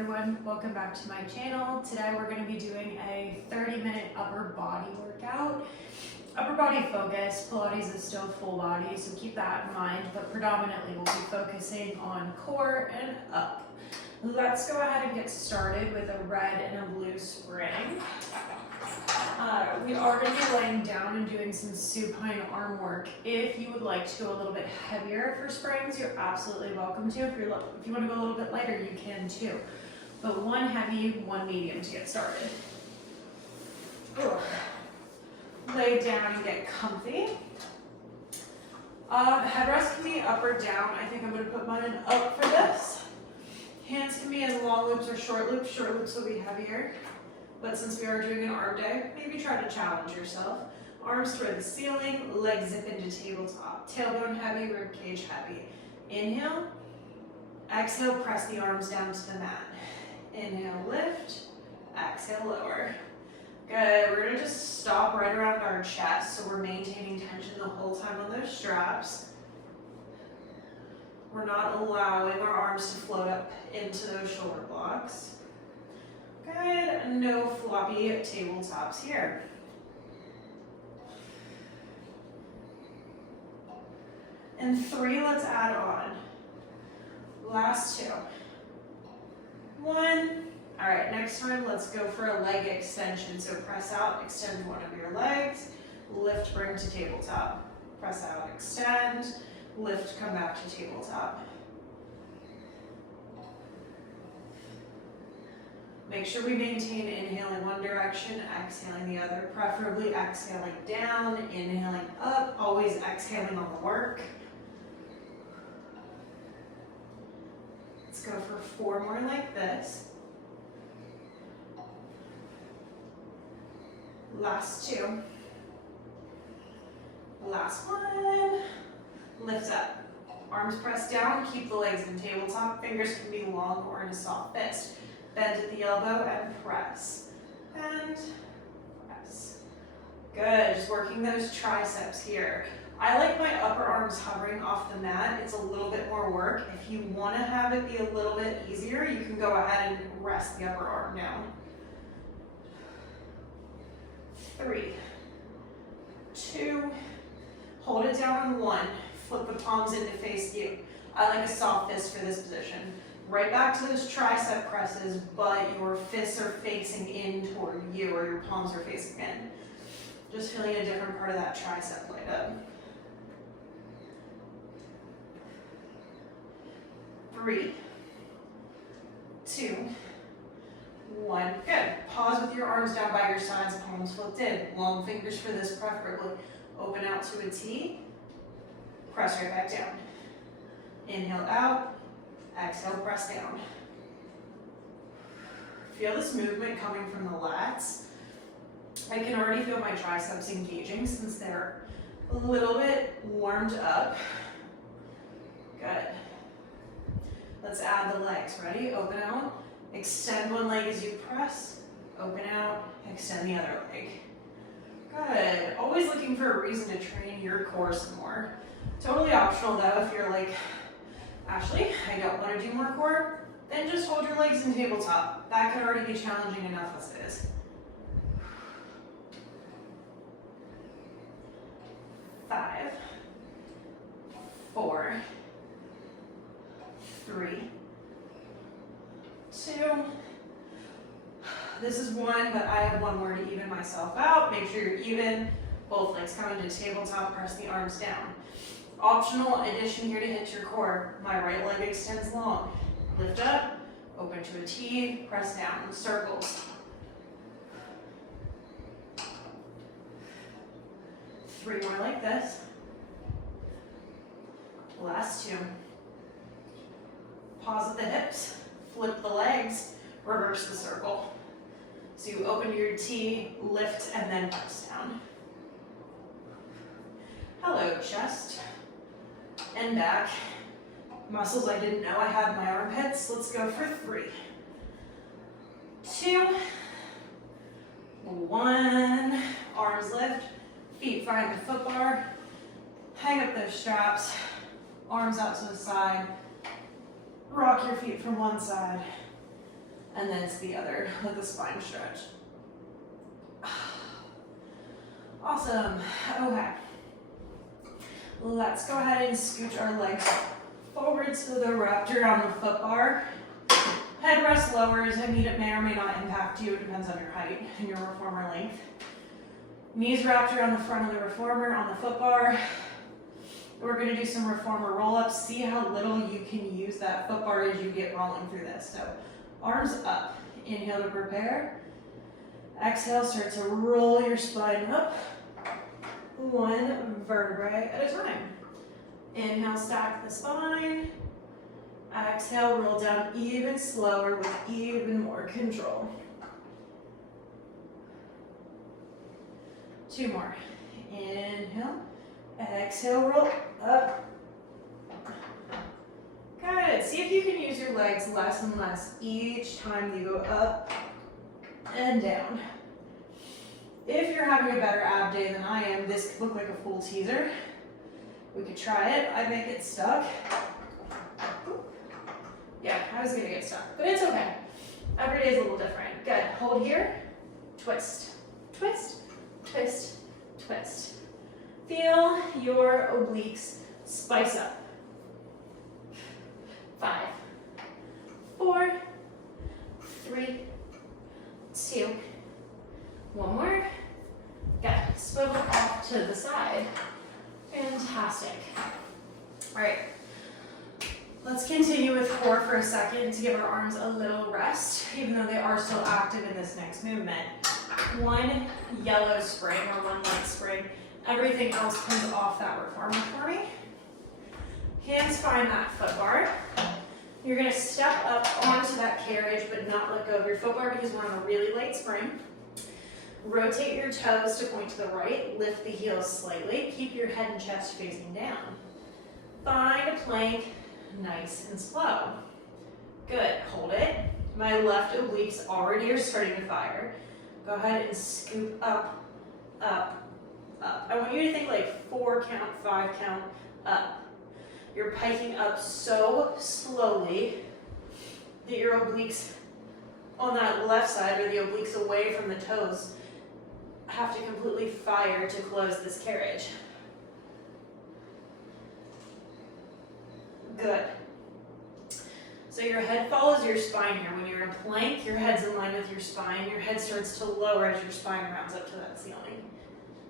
everyone, welcome back to my channel. Today we're going to be doing a 30-minute upper body workout. Upper body focus, Pilates is still full body, so keep that in mind, but predominantly we'll be focusing on core and up. Let's go ahead and get started with a red and a blue spring. We are going to be laying down and doing some supine arm work. If you would like to go a little bit heavier for springs, you're absolutely welcome to. If you want to go a little bit lighter, you can too. But one heavy, one medium to get started. Lay down and get comfy. Headrest can be up or down. I think I'm going to put mine in up for this. Hands can be in long loops or short loops. Short loops will be heavier. But since we are doing an arm day, maybe try to challenge yourself. Arms toward the ceiling, legs zip into tabletop. Tailbone heavy, rib cage heavy. Inhale. Exhale, press the arms down to the mat. Inhale, lift. Exhale, lower. Good. We're going to just stop right around our chest, so we're maintaining tension the whole time on those straps. We're not allowing our arms to float up into those shoulder blocks. Good. No floppy tabletops here. And 3, let's add on. Last 2. 1. All right, next time, let's go for a leg extension. So press out, extend one of your legs, lift, bring to tabletop. Press out, extend, lift, come back to tabletop. Make sure we maintain inhaling one direction, exhaling the other, preferably exhaling down, inhaling up, always exhaling on the work. Let's go for 4 more like this. Last 2. Last 1. Lift up. Arms pressed down, keep the legs in tabletop. Fingers can be long or in a soft fist. Bend at the elbow and press. And press. Good, just working those triceps here. I like my upper arms hovering off the mat. It's a little bit more work. If you want to have it be a little bit easier, you can go ahead and rest the upper arm down. 3, 2, hold it down on 1. Flip the palms in to face you. I like a soft fist for this position. Right back to those tricep presses, but your fists are facing in toward you, or your palms are facing in. Just feeling a different part of that tricep light up. 3, 2, 1. Good. Pause with your arms down by your sides, palms flipped in. Long fingers for this preferably. Open out to a T. Press right back down. Inhale out. Exhale, press down. Feel this movement coming from the lats. I can already feel my triceps engaging since they're a little bit warmed up. Good. Let's add the legs. Ready? Open out. Extend one leg as you press. Open out. Extend the other leg. Good. Always looking for a reason to train your core some more. Totally optional though if you're like, Ashley, I don't want to do more core, then just hold your legs in tabletop. That could already be challenging enough as it is. 5, 4, 3, 2. This is 1, but I have 1 more to even myself out. Make sure you're even. Both legs come into tabletop, press the arms down. Optional addition here to hit your core. My right leg extends long. Lift up, open to a T, press down, circles. 3 more like this. Last 2. Pause at the hips, flip the legs, reverse the circle. So you open your T, lift, and then press down. Hello, chest. And back. Muscles I didn't know I had in my armpits. Let's go for 3, 2, 1. Arms lift, feet find the foot bar. Hang up those straps, arms out to the side. Rock your feet from one side And then it's the other, let the spine stretch. Awesome, okay. Let's go ahead and scooch our legs forward so they're wrapped around the foot bar. Head rest lowers. I mean, it may or may not impact you. It depends on your height and your reformer length. Knees wrapped around the front of the reformer on the foot bar. We're going to do some reformer roll-ups. See how little you can use that foot bar as you get rolling through this. So arms up. Inhale to prepare. Exhale, start to roll your spine up. One vertebrae at a time. Inhale, stack the spine. Exhale, roll down even slower with even more control. 2 more. Inhale. Exhale, roll up. Good. See if you can use your legs less and less each time you go up and down. If you're having a better ab day than I am, this could look like a full teaser. We could try it. I may get stuck. Yeah, I was gonna get stuck, but it's okay. Every day is a little different. Good. Hold here. Twist. Twist. Twist. Twist. Feel your obliques spice up. 5, 4, 3, 2. One more. Good. Swivel off to the side. Fantastic. All right. Let's continue with core for a second to give our arms a little rest, even though they are still active in this next movement. 1 yellow spring or 1 light spring. Everything else comes off that reformer for me. Hands find that foot bar. You're going to step up onto that carriage but not let go of your foot bar because we're on a really light spring. Rotate your toes to point to the right. Lift the heels slightly. Keep your head and chest facing down. Find a plank. Nice and slow. Good. Hold it. My left obliques already are starting to fire. Go ahead and scoop up, up, up. I want you to think like 4 count, 5 count, up. You're piking up so slowly that your obliques on that left side, or the obliques away from the toes, have to completely fire to close this carriage. Good. So your head follows your spine here. When you're in plank, your head's in line with your spine. Your head starts to lower as your spine rounds up to that ceiling.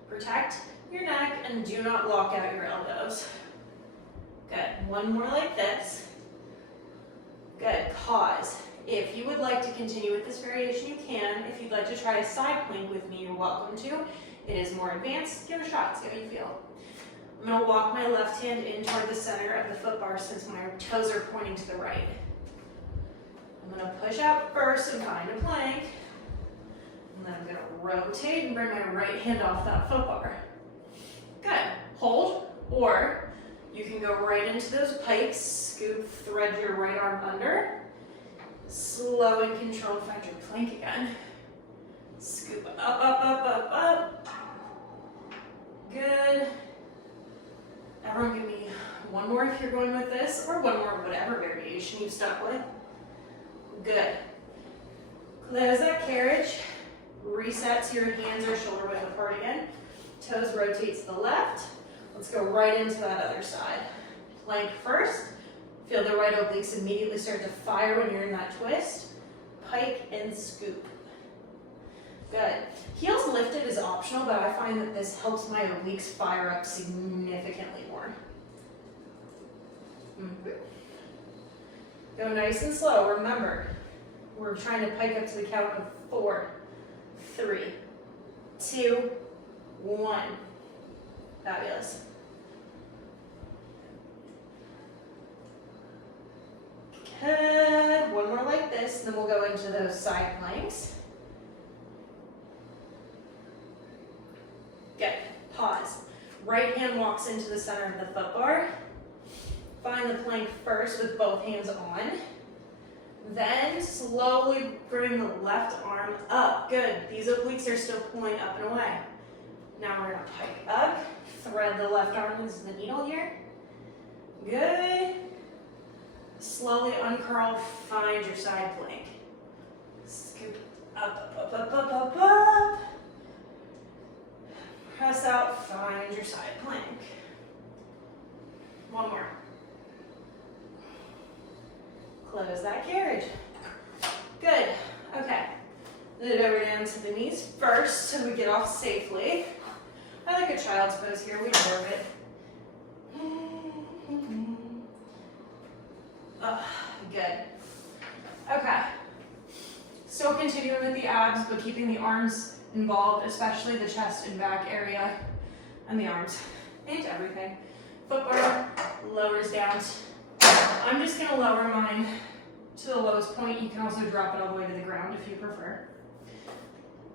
Protect your neck and do not lock out your elbows. Good. 1 more like this. Good. Pause. If you would like to continue with this variation, you can. If you'd like to try a side plank with me, you're welcome to. It is more advanced. Give it a shot. See how you feel. I'm going to walk my left hand in toward the center of the foot bar since my toes are pointing to the right. I'm going to push out first and find a plank. And then I'm going to rotate and bring my right hand off that foot bar. Good. Hold, or you can go right into those pikes, scoop, thread your right arm under. Slow and controlled, find your plank again. Scoop up, up, up, up, up. Good. Everyone give me 1 more if you're going with this, or 1 more, whatever variation you stuck with. Good. Close that carriage. Reset to your hands or shoulder width apart again. Toes rotate to the left. Let's go right into that other side. Plank first. Feel the right obliques immediately start to fire when you're in that twist. Pike and scoop. Good. Heels lifted is optional, but I find that this helps my obliques fire up significantly more. Go nice and slow. Remember, we're trying to pike up to the count of 4, 3, 2, 1. Fabulous. Good. 1 more like this, then we'll go into those side planks. Good. Pause. Right hand walks into the center of the foot bar. Find the plank first with both hands on. Then slowly bring the left arm up. Good. These obliques are still pulling up and away. Now we're going to pike up. Thread the left arm into the needle here. Good. Slowly uncurl. Find your side plank. Scoop up, up, up, up, up, up, up. Press out, find your side plank. One more. Close that carriage. Good. Okay. Move it over down to the knees first so we get off safely. I like a child's pose here. We deserve it. Good. Okay. Still continuing with the abs, but keeping the arms involved, especially the chest and back area, and the arms, and everything. Foot bar lowers down. I'm just gonna lower mine to the lowest point. You can also drop it all the way to the ground if you prefer.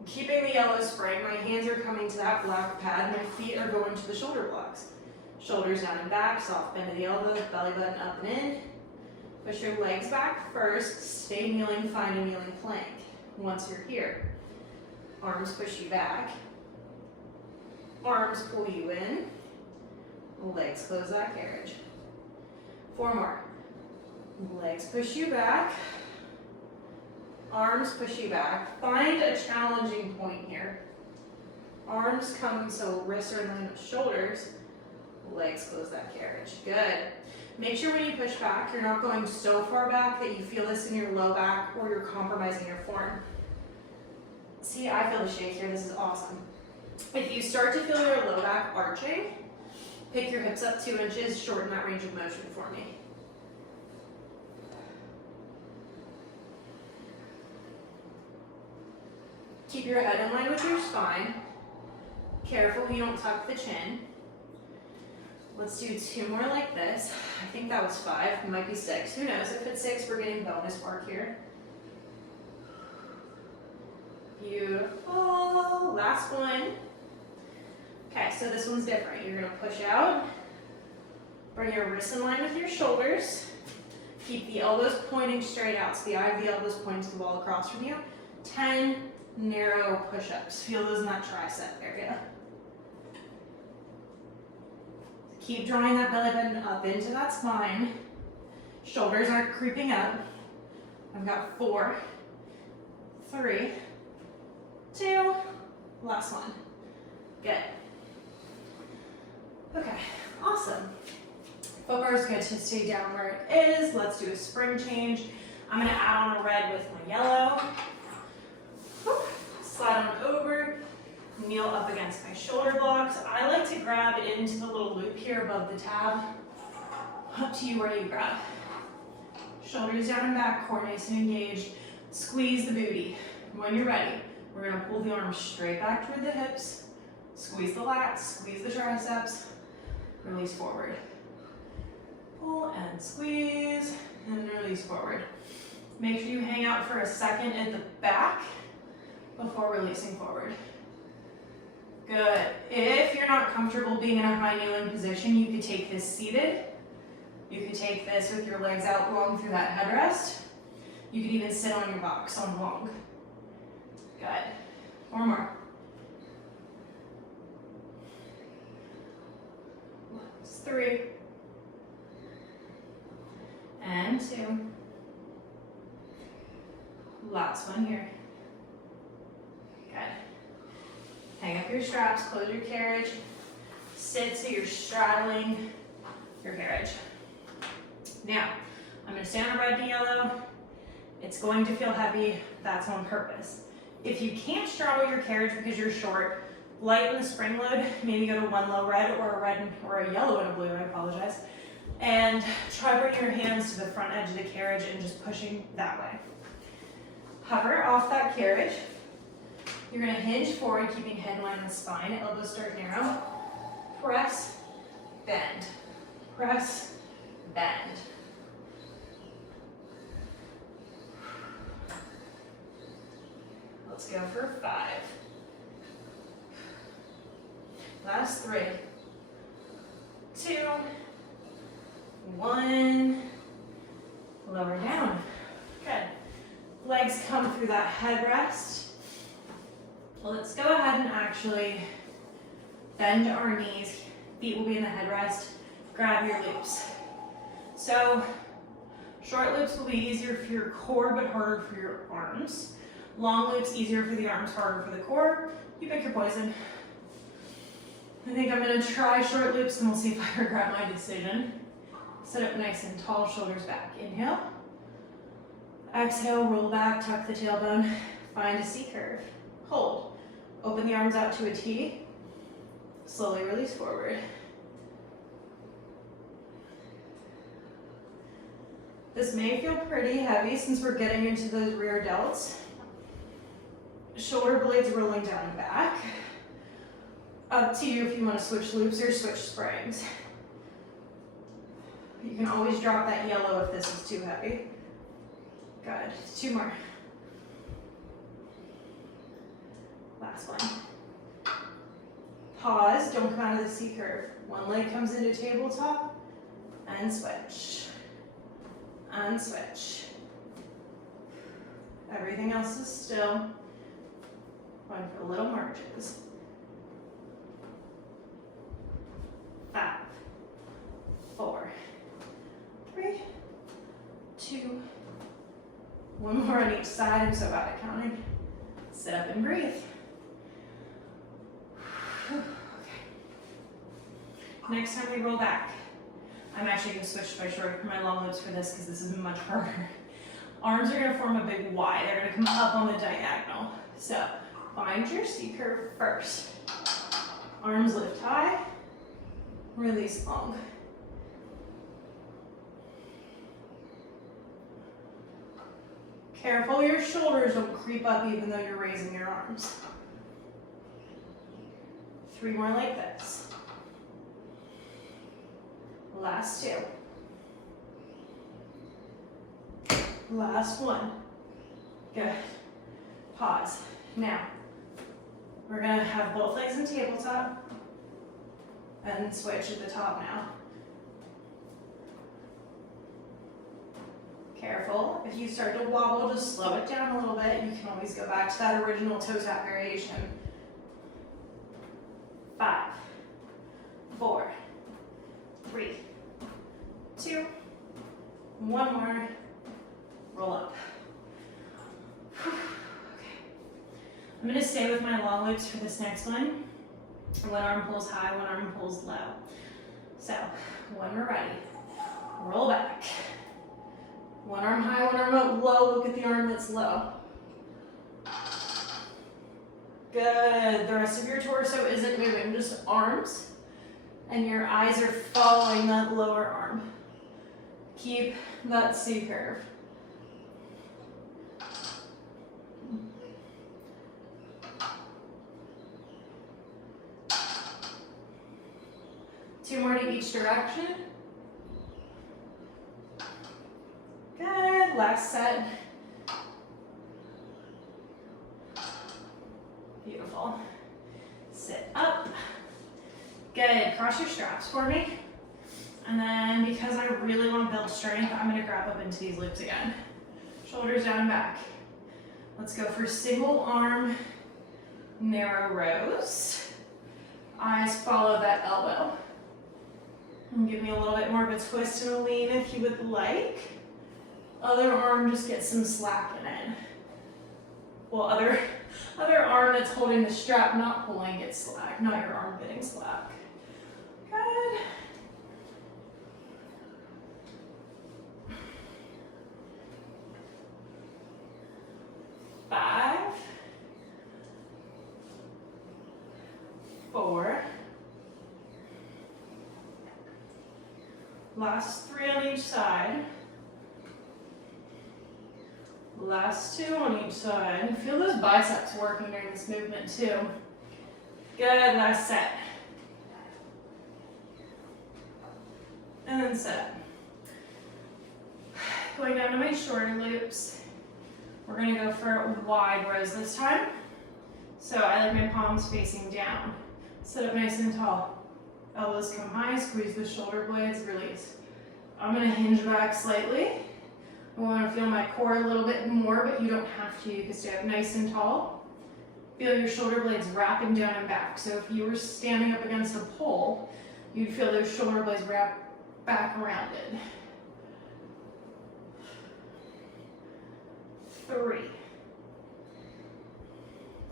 Keeping the yellow spring, my hands are coming to that black pad, my feet are going to the shoulder blocks. Shoulders down and back, soft bend of the elbows, belly button up and in. Push your legs back first, stay kneeling, find a kneeling plank. Once you're here, arms push you back, arms pull you in, legs close that carriage. 4 more. Legs push you back, arms push you back. Find a challenging point here. Arms come so wrists are in line with shoulders, legs close that carriage. Good. Make sure when you push back, you're not going so far back that you feel this in your low back or you're compromising your form. See, I feel the shake here. This is awesome. If you start to feel your low back arching, pick your hips up 2 inches, shorten that range of motion for me. Keep your head in line with your spine. Careful you don't tuck the chin. Let's do 2 more like this. I think that was 5, it might be 6. Who knows? If it's 6, we're getting bonus work here. Beautiful. Last one. Okay, so this one's different. You're gonna push out, bring your wrists in line with your shoulders. Keep the elbows pointing straight out, so the eye of the elbows pointing to the wall across from you. 10 narrow push-ups. Feel those in that tricep area. Keep drawing that belly button up into that spine. Shoulders aren't creeping up. I've got 4, 3, 2, last one. Good. Okay, awesome. Foot bar is good to stay down where it is. Let's do a spring change. I'm gonna add on a red with my yellow. Slide on over. Kneel up against my shoulder blocks. I like to grab into the little loop here above the tab. Up to you, where do you grab? Shoulders down and back, core nice and engaged. Squeeze the booty. When you're ready, we're gonna pull the arms straight back toward the hips. Squeeze the lats, squeeze the triceps. Release forward. Pull and squeeze, and release forward. Make sure you hang out for a second at the back before releasing forward. Good. If you're not comfortable being in a high kneeling position, you could take this seated. You could take this with your legs out long through that headrest. You could even sit on your box on long. Good. 4 more. 3. And 2. Last one here. Good. Hang up your straps, close your carriage. Sit so you're straddling your carriage. Now, I'm going to stand on red and yellow. It's going to feel heavy. That's on purpose. If you can't straddle your carriage because you're short, lighten the spring load. Maybe go to 1 low red or a red or a yellow and a blue, I apologize. And try bringing your hands to the front edge of the carriage and just pushing that way. Hover off that carriage. You're going to hinge forward, keeping head in line with spine. Elbows start narrow. Press, bend. Press, bend. Let's go for 5. Last 3, 2, 1. Lower down. Good. Legs come through that headrest. Let's go ahead and actually bend our knees. Feet will be in the headrest. Grab your loops. So short loops will be easier for your core but harder for your arms. Long loops, easier for the arms, harder for the core. You pick your poison. I think I'm gonna try short loops and we'll see if I regret my decision. Sit up nice and tall, shoulders back. Inhale. Exhale, roll back, tuck the tailbone. Find a C curve. Hold. Open the arms out to a T. Slowly release forward. This may feel pretty heavy since we're getting into those rear delts. Shoulder blades rolling down and back. Up to you if you want to switch loops or switch springs. You can always drop that yellow if this is too heavy. Good. 2 more. Last one. Pause. Don't come out of the C curve. One leg comes into tabletop and switch. And switch. Everything else is still. Going for little marches. 5, 4, 3, 2, 1 more on each side. I'm so bad at counting. Sit up and breathe. Okay. Next time we roll back, I'm actually going to switch to my long loops for this because this is much harder. Arms are going to form a big Y. They're going to come up on the diagonal. So find your C curve first. Arms lift high. Release long. Careful your shoulders don't creep up even though you're raising your arms. 3 more like this. Last 2. Last 1. Good. Pause. Now, we're gonna have both legs in tabletop and switch at the top now. Careful, if you start to wobble, just slow it down a little bit. You can always go back to that original toe tap variation. 5, 4, 3, 2, 1 more. Roll up. Okay. I'm gonna stay with my long loops for this next one. One arm pulls high, one arm pulls low. So, when we're ready, roll back. One arm high, one arm low. Look at the arm that's low. Good. The rest of your torso isn't moving, just arms. And your eyes are following that lower arm. Keep that C curve. Two more to each direction. Good. Last set. Beautiful. Sit up. Good. Cross your straps for me. And then because I really want to build strength, I'm going to grab up into these loops again. Shoulders down and back. Let's go for single arm narrow rows. Eyes follow that elbow. And give me a little bit more of a twist and a lean if you would like. Other arm just gets some slack in it. Well, other arm that's holding the strap, not pulling, gets slack, not your arm getting slack. Good. Five, 4. Last 3 on each side. Last 2 on each side. Feel those biceps working during this movement too. Good, last set. And then set. Going down to my shorter loops. We're gonna go for wide rows this time. So I like my palms facing down. Sit up nice and tall. Elbows come high, squeeze the shoulder blades, release. I'm gonna hinge back slightly. I wanna feel my core a little bit more, but you don't have to. You can stay up nice and tall. Feel your shoulder blades wrapping down and back. So if you were standing up against a pole, you'd feel those shoulder blades wrap back around it. 3,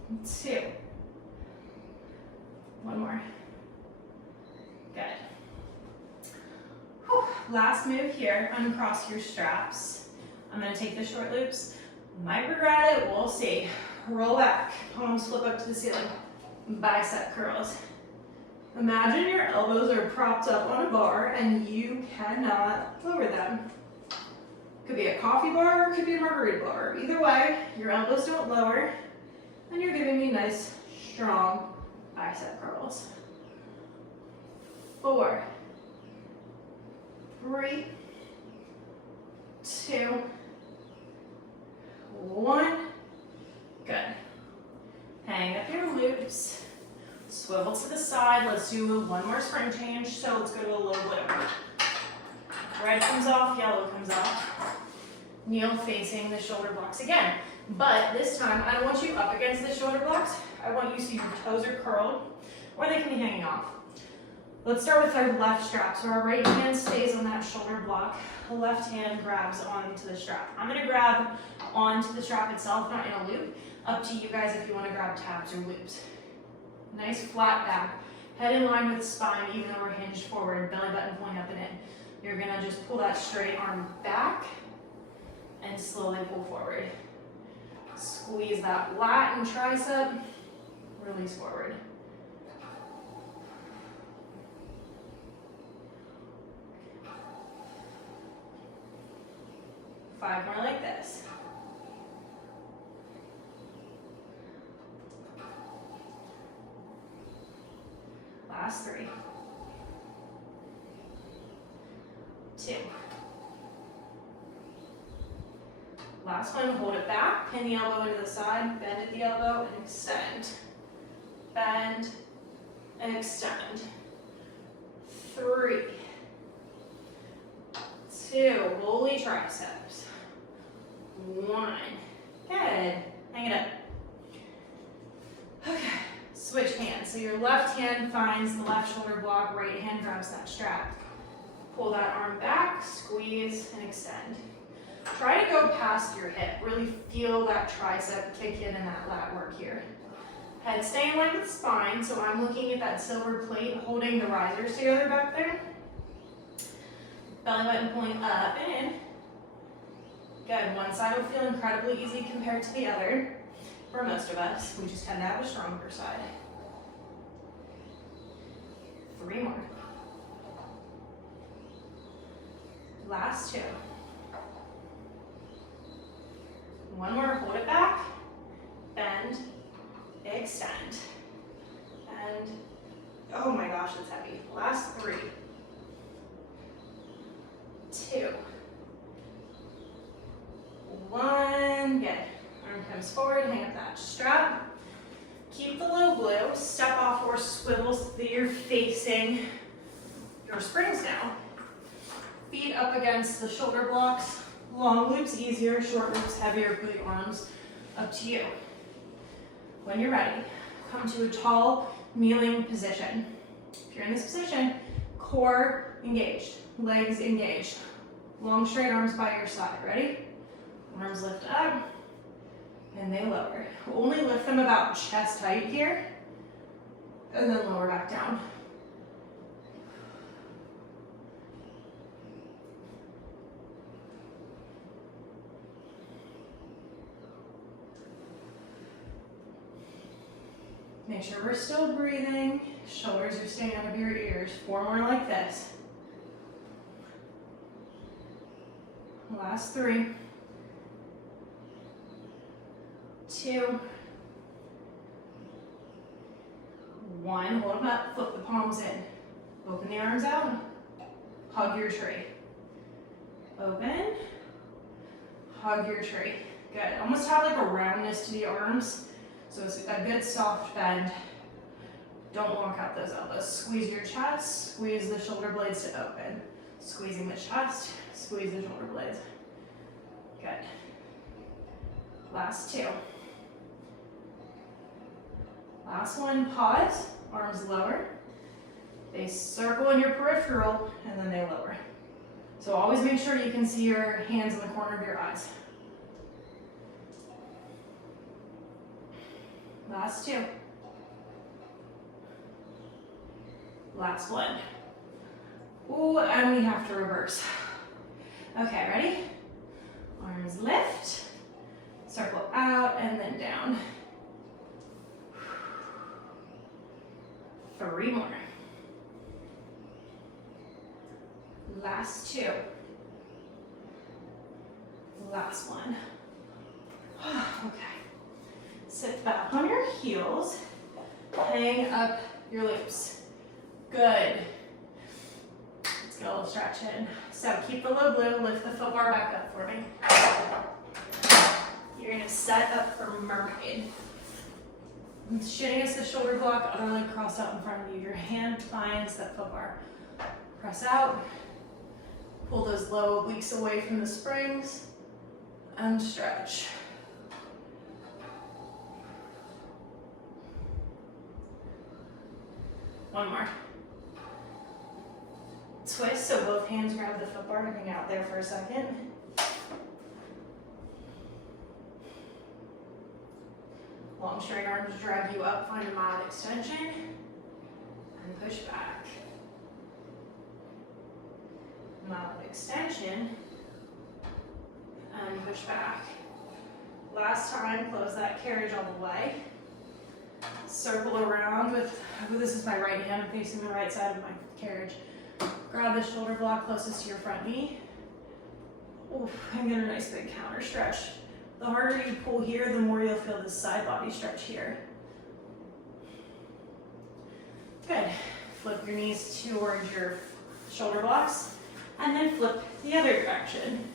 2. One more. Good. Whew. Last move here, uncross your straps. I'm gonna take the short loops. Might regret it, we'll see. Roll back, palms flip up to the ceiling. Bicep curls. Imagine your elbows are propped up on a bar and you cannot lower them. Could be a coffee bar, or could be a margarita bar. Either way, your elbows don't lower, and you're giving me nice, strong bicep curls. 4, 3, 2, 1. Good. Hang up your loops. Swivel to the side. Let's do one more spring change. So let's go to a low blue. Red comes off, yellow comes off. Kneel facing the shoulder blocks again. But this time, I don't want you up against the shoulder blocks. I want you so your toes are curled, or they can be hanging off. Let's start with our left strap. So our right hand stays on that shoulder block. The left hand grabs onto the strap. I'm gonna grab onto the strap itself, not in a loop. Up to you guys if you wanna grab tabs or loops. Nice flat back. Head in line with spine, even though we're hinged forward, belly button pulling up and in. You're gonna just pull that straight arm back and slowly pull forward. Squeeze that lat and tricep, release forward. Five more like this. Last 3. 2. Last one, hold it back, pin the elbow into the side, bend at the elbow, and extend. Bend, and extend. 3. 2, lowly triceps. 1. Good, hang it up. Okay, switch hands. So your left hand finds the left shoulder block, right hand grabs that strap. Pull that arm back, squeeze, and extend. Try to go past your hip. Really feel that tricep kick in and that lat work here. Head stay in line with spine, so I'm looking at that silver plate, holding the risers together back there. Belly button pulling up and in. Good, one side will feel incredibly easy compared to the other. For most of us, we just tend to have a stronger side. 3 more. Last 2. 1 more, hold it back, bend, extend, and oh my gosh, it's heavy. Last 3, 2, 1, good. Arm comes forward, hang up that strap. Keep the low blue, step off or swivel so that you're facing your springs now. Feet up against the shoulder blocks. Long loops easier, short loops heavier for the arms, up to you. When you're ready, come to a tall kneeling position. If you're in this position, core engaged, legs engaged. Long straight arms by your side, ready? Arms lift up, and they lower. Only lift them about chest height here, and then lower back down. Make sure we're still breathing. Shoulders are staying out of your ears. 4 more like this. Last 3. 2. 1. Hold them up. Flip the palms in. Open the arms out. Hug your tree. Open. Hug your tree. Good. Almost have like a roundness to the arms. So it's a good soft bend. Don't walk out those elbows. Squeeze your chest, squeeze the shoulder blades to open. Squeezing the chest, squeeze the shoulder blades. Good. Last 2. Last one, pause, arms lower. They circle in your peripheral and then they lower. So always make sure you can see your hands in the corner of your eyes. Last 2. Last 1. Ooh, and we have to reverse. Okay, ready? Arms lift, circle out, and then down. 3 more. Last 2. Last 1. Okay. Sit back on your heels, hang up your loops. Good. Let's get a little stretch in. So keep the low blue, lift the foot bar back up for me. You're gonna set up for mermaid. Shin against the shoulder block, other leg crossed out in front of you. Your hand finds that foot bar. Press out, pull those low obliques away from the springs, and stretch. One more. Twist, so both hands grab the foot bar and hang out there for a second. Long straight arms drag you up, find a mild extension, and push back. Mild extension, and push back. Last time, close that carriage all the way. Circle around with, this is my right hand, I'm facing the right side of my carriage. Grab the shoulder block closest to your front knee. Oof, and get a nice big counter stretch. The harder you pull here, the more you'll feel this side body stretch here. Good. Flip your knees towards your shoulder blocks, and then flip the other direction.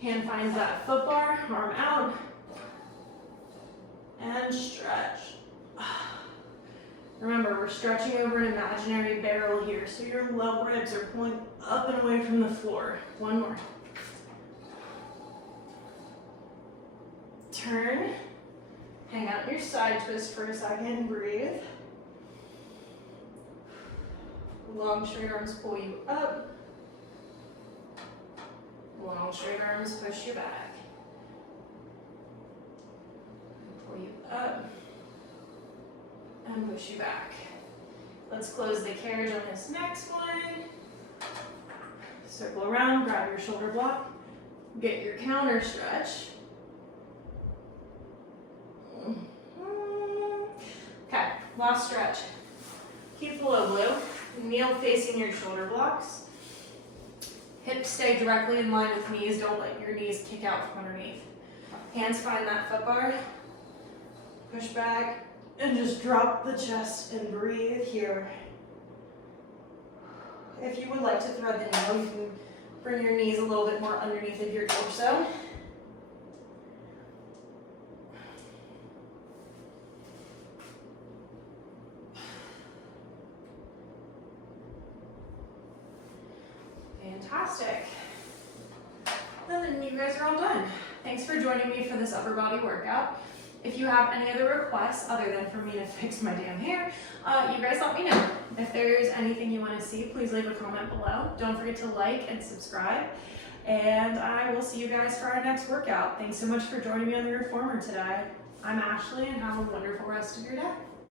Hand finds that foot bar, arm out, and stretch. Remember, we're stretching over an imaginary barrel here, so your low ribs are pulling up and away from the floor. One more. Turn, hang out your side twist for a second, breathe. Long straight arms pull you up. Long straight arms push you back. Pull you up and push you back. Let's close the carriage on this next one. Circle around, grab your shoulder block, get your counter stretch. Okay, last stretch. Keep the low blue. Kneel facing your shoulder blocks. Hips stay directly in line with knees. Don't let your knees kick out from underneath. Hands find that foot bar. Push back and just drop the chest and breathe here. If you would like to thread the needle, you can bring your knees a little bit more underneath of your torso. Fantastic. Then you guys are all done. Thanks for joining me for this upper body workout. If you have any other requests other than for me to fix my damn hair, you guys let me know. If there's anything you want to see, please leave a comment below. Don't forget to like and subscribe. And I will see you guys for our next workout. Thanks so much for joining me on the Reformer today. I'm Ashley, and have a wonderful rest of your day.